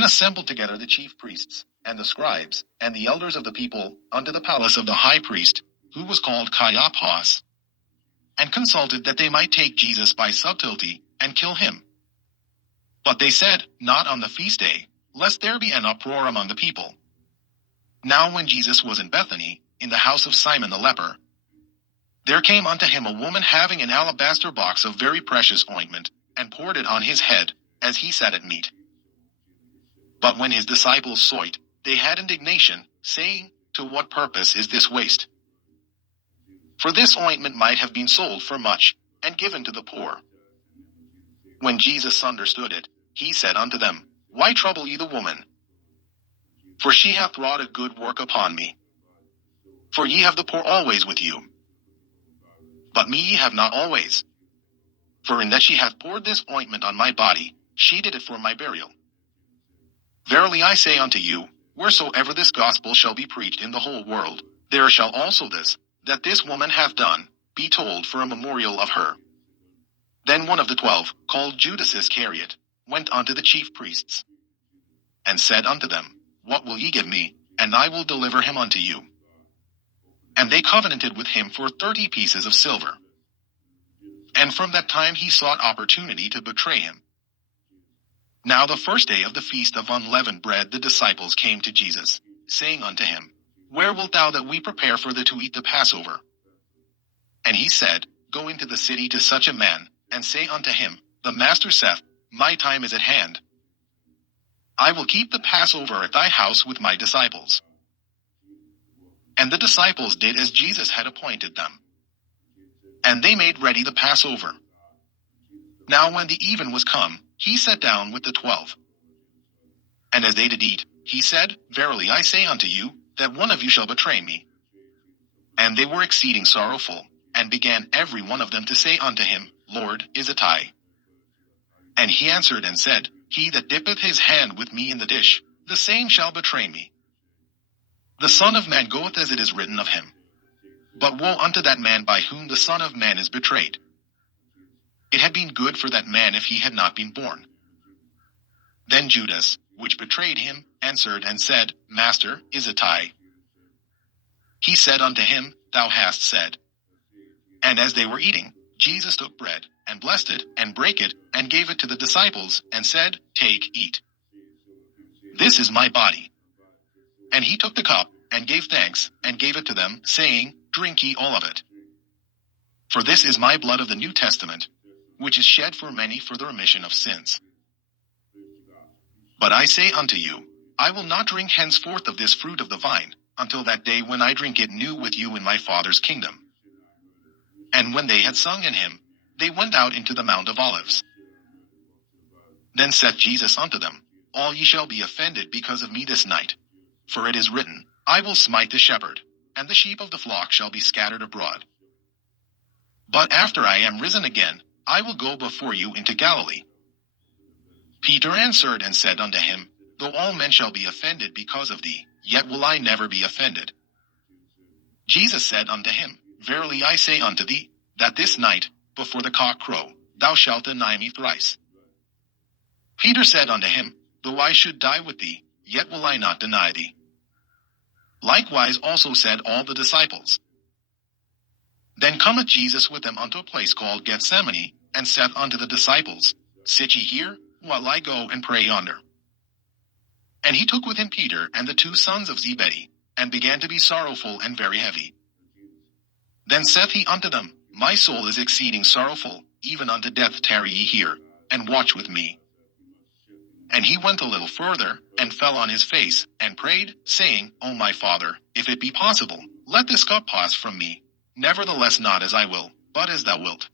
Then assembled together the chief priests, and the scribes, and the elders of the people, unto the palace of the high priest, who was called Caiaphas, and consulted that they might take Jesus by subtlety, and kill him. But they said, Not on the feast day, lest there be an uproar among the people. Now when Jesus was in Bethany, in the house of Simon the leper, there came unto him a woman having an alabaster box of very precious ointment, and poured it on his head, as he sat at meat. But when his disciples saw it, they had indignation, saying, To what purpose is this waste? For this ointment might have been sold for much, and given to the poor. When Jesus understood it, he said unto them, Why trouble ye the woman? For she hath wrought a good work upon me. For ye have the poor always with you, but me ye have not always. For in that she hath poured this ointment on my body, she did it for my burial. Verily I say unto you, wheresoever this gospel shall be preached in the whole world, there shall also this, that this woman hath done, be told for a memorial of her. Then one of the 12, called Judas Iscariot, went unto the chief priests, and said unto them, What will ye give me, and I will deliver him unto you? And they covenanted with him for 30 pieces of silver. And from that time he sought opportunity to betray him. Now the first day of the feast of unleavened bread the disciples came to Jesus, saying unto him, Where wilt thou that we prepare for thee to eat the Passover? And he said, Go into the city to such a man, and say unto him, The Master saith, My time is at hand. I will keep the Passover at thy house with my disciples. And the disciples did as Jesus had appointed them. And they made ready the Passover. Now when the even was come, he sat down with the 12. And as they did eat, he said, Verily I say unto you, that one of you shall betray me. And they were exceeding sorrowful, and began every one of them to say unto him, Lord, is it I? And he answered and said, He that dippeth his hand with me in the dish, the same shall betray me. The Son of Man goeth as it is written of him. But woe unto that man by whom the Son of Man is betrayed. It had been good for that man if he had not been born. Then Judas, which betrayed him, answered and said, Master, is it I? He said unto him, Thou hast said. And as they were eating, Jesus took bread, and blessed it, and brake it, and gave it to the disciples, and said, Take, eat. This is my body. And he took the cup, and gave thanks, and gave it to them, saying, Drink ye all of it. For this is my blood of the New Testament, which is shed for many for the remission of sins. But I say unto you, I will not drink henceforth of this fruit of the vine, until that day when I drink it new with you in my Father's kingdom. And when they had sung an hymn, they went out into the Mount of Olives. Then saith Jesus unto them, All ye shall be offended because of me this night. For it is written, I will smite the shepherd, and the sheep of the flock shall be scattered abroad. But after I am risen again, I will go before you into Galilee. Peter answered and said unto him, Though all men shall be offended because of thee, yet will I never be offended. Jesus said unto him, Verily I say unto thee, that this night, before the cock crow, thou shalt deny me thrice. Peter said unto him, Though I should die with thee, yet will I not deny thee. Likewise also said all the disciples. Then cometh Jesus with them unto a place called Gethsemane, and saith unto the disciples, Sit ye here, while I go and pray yonder. And he took with him Peter and the 2 sons of Zebedee, and began to be sorrowful and very heavy. Then saith he unto them, My soul is exceeding sorrowful, even unto death. Tarry ye here, and watch with me. And he went a little further, and fell on his face, and prayed, saying, O my Father, if it be possible, let this cup pass from me. Nevertheless not as I will, but as thou wilt.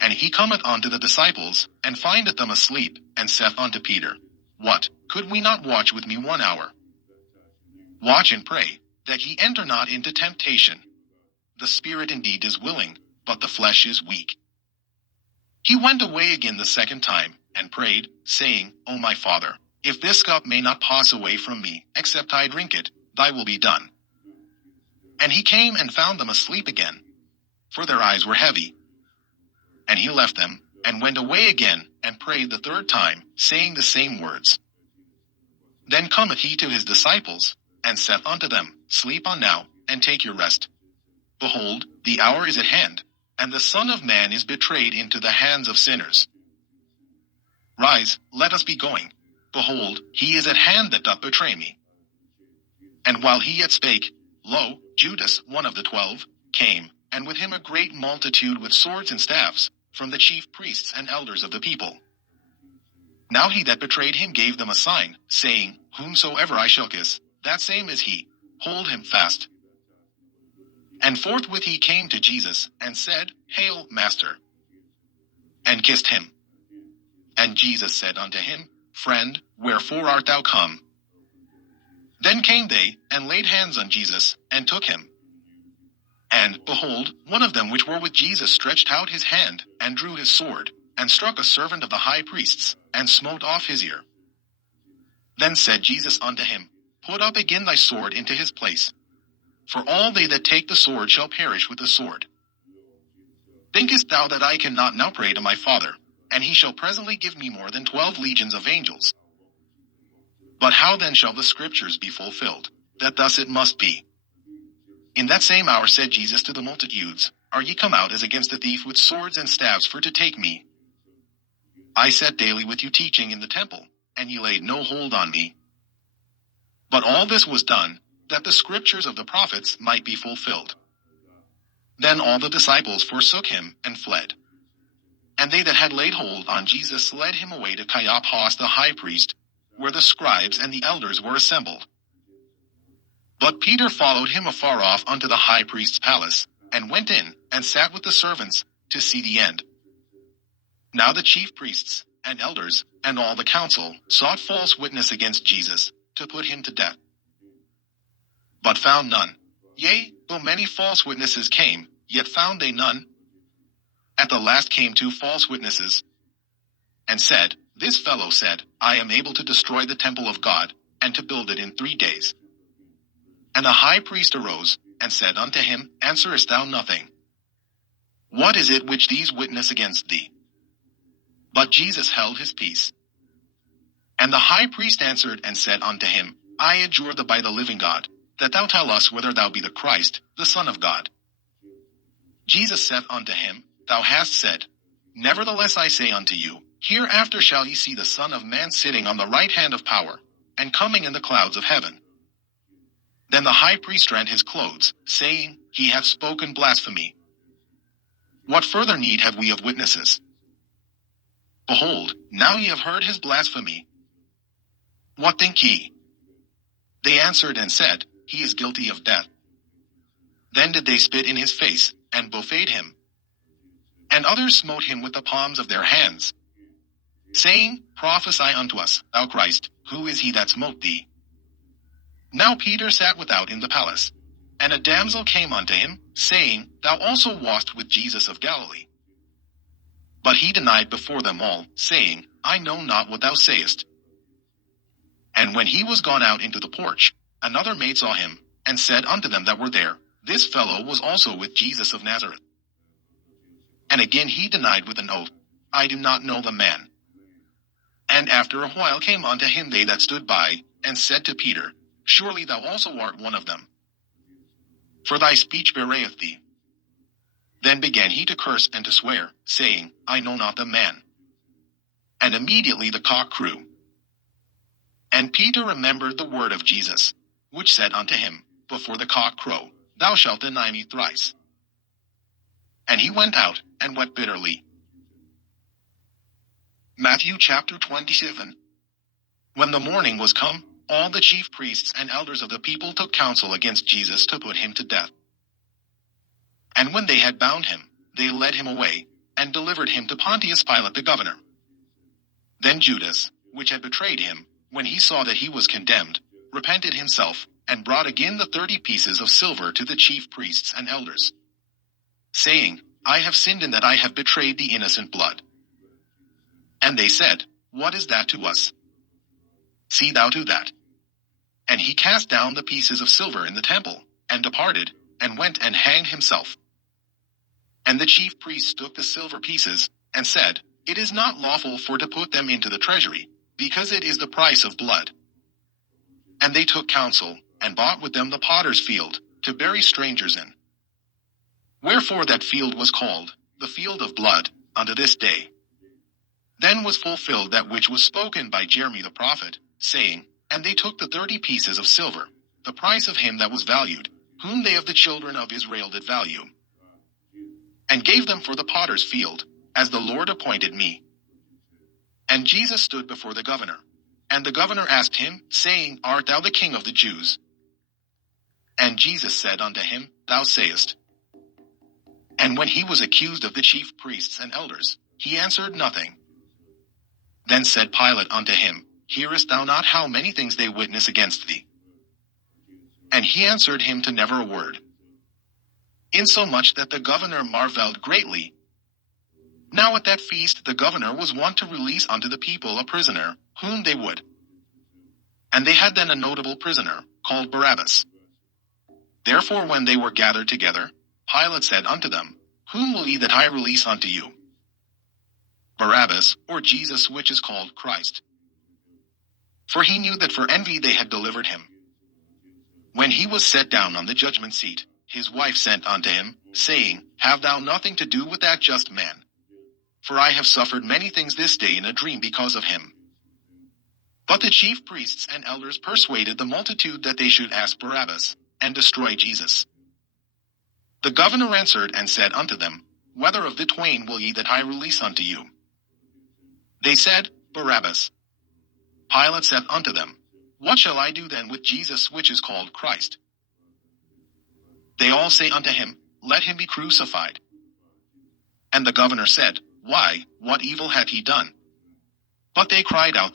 And he cometh unto the disciples, and findeth them asleep, and saith unto Peter, What, could we not watch with me 1 hour? Watch and pray, that ye enter not into temptation. The spirit indeed is willing, but the flesh is weak. He went away again the second time, and prayed, saying, O my Father, if this cup may not pass away from me, except I drink it, thy will be done. And he came and found them asleep again, for their eyes were heavy. And he left them, and went away again, and prayed the 3rd time, saying the same words. Then cometh he to his disciples, and saith unto them, Sleep on now, and take your rest. Behold, the hour is at hand, and the Son of Man is betrayed into the hands of sinners. Rise, let us be going. Behold, he is at hand that doth betray me. And while he yet spake, lo, Judas, one of the 12, came, and with him a great multitude with swords and staffs, from the chief priests and elders of the people. Now he that betrayed him gave them a sign, saying, Whomsoever I shall kiss, that same is he. Hold him fast. And forthwith he came to Jesus, and said, Hail, Master! And kissed him. And Jesus said unto him, Friend, wherefore art thou come? Then came they, and laid hands on Jesus, and took him. And, behold, one of them which were with Jesus stretched out his hand, and drew his sword, and struck a servant of the high priests, and smote off his ear. Then said Jesus unto him, Put up again thy sword into his place. For all they that take the sword shall perish with the sword. Thinkest thou that I cannot now pray to my Father, and he shall presently give me more than 12 legions of angels? But how then shall the scriptures be fulfilled, that thus it must be? In that same hour said Jesus to the multitudes, Are ye come out as against a thief with swords and staves for to take me? I sat daily with you teaching in the temple, and ye laid no hold on me. But all this was done, that the scriptures of the prophets might be fulfilled. Then all the disciples forsook him, and fled. And they that had laid hold on Jesus led him away to Caiaphas the high priest, where the scribes and the elders were assembled. But Peter followed him afar off unto the high priest's palace, and went in, and sat with the servants, to see the end. Now the chief priests, and elders, and all the council, sought false witness against Jesus, to put him to death. But found none. Yea, though many false witnesses came, yet found they none. At the last came 2 false witnesses, and said, This fellow said, I am able to destroy the temple of God, and to build it in 3 days. And the high priest arose, and said unto him, Answerest thou nothing? What is it which these witness against thee? But Jesus held his peace. And the high priest answered and said unto him, I adjure thee by the living God, that thou tell us whether thou be the Christ, the Son of God. Jesus saith unto him, Thou hast said. Nevertheless I say unto you, Hereafter shall ye see the Son of Man sitting on the right hand of power, and coming in the clouds of heaven. Then the high priest rent his clothes, saying, He hath spoken blasphemy. What further need have we of witnesses? Behold, now ye have heard his blasphemy. What think ye? They answered and said, He is guilty of death. Then did they spit in his face, and buffeted him. And others smote him with the palms of their hands, saying, Prophesy unto us, thou Christ, who is he that smote thee? Now Peter sat without in the palace. And a damsel came unto him, saying, Thou also wast with Jesus of Galilee. But he denied before them all, saying, I know not what thou sayest. And when he was gone out into the porch, another maid saw him, and said unto them that were there, This fellow was also with Jesus of Nazareth. And again he denied with an oath, I do not know the man. And after a while came unto him they that stood by, and said to Peter, Surely thou also art one of them, for thy speech bewrayeth thee. Then began he to curse and to swear, saying, I know not the man. And immediately the cock crew. And Peter remembered the word of Jesus, which said unto him, Before the cock crow, thou shalt deny me thrice. And he went out, and wept bitterly. Matthew chapter 27. When the morning was come, all the chief priests and elders of the people took counsel against Jesus to put him to death. And when they had bound him, they led him away, and delivered him to Pontius Pilate the governor. Then Judas, which had betrayed him, when he saw that he was condemned, repented himself, and brought again the 30 pieces of silver to the chief priests and elders, saying, I have sinned in that I have betrayed the innocent blood. And they said, What is that to us? See thou to that. And he cast down the pieces of silver in the temple, and departed, and went and hanged himself. And the chief priests took the silver pieces, and said, It is not lawful for to put them into the treasury, because it is the price of blood. And they took counsel, and bought with them the potter's field, to bury strangers in. Wherefore that field was called, the field of blood, unto this day. Then was fulfilled that which was spoken by Jeremy the prophet, saying, And they took the 30 pieces of silver, the price of him that was valued, whom they of the children of Israel did value, and gave them for the potter's field, as the Lord appointed me. And Jesus stood before the governor. And the governor asked him, saying, Art thou the king of the Jews? And Jesus said unto him, Thou sayest. And when he was accused of the chief priests and elders, he answered nothing. Then said Pilate unto him, Hearest thou not how many things they witness against thee? And he answered him to never a word. Insomuch that the governor marveled greatly. Now at that feast the governor was wont to release unto the people a prisoner, whom they would. And they had then a notable prisoner, called Barabbas. Therefore when they were gathered together, Pilate said unto them, Whom will ye that I release unto you? Barabbas, or Jesus which is called Christ? For he knew that for envy they had delivered him. When he was set down on the judgment seat, his wife sent unto him, saying, Have thou nothing to do with that just man? For I have suffered many things this day in a dream because of him. But the chief priests and elders persuaded the multitude that they should ask Barabbas, and destroy Jesus. The governor answered and said unto them, Whether of the twain will ye that I release unto you? They said, Barabbas. Pilate said unto them, What shall I do then with Jesus which is called Christ? They all say unto him, Let him be crucified. And the governor said, Why, what evil hath he done? But they cried out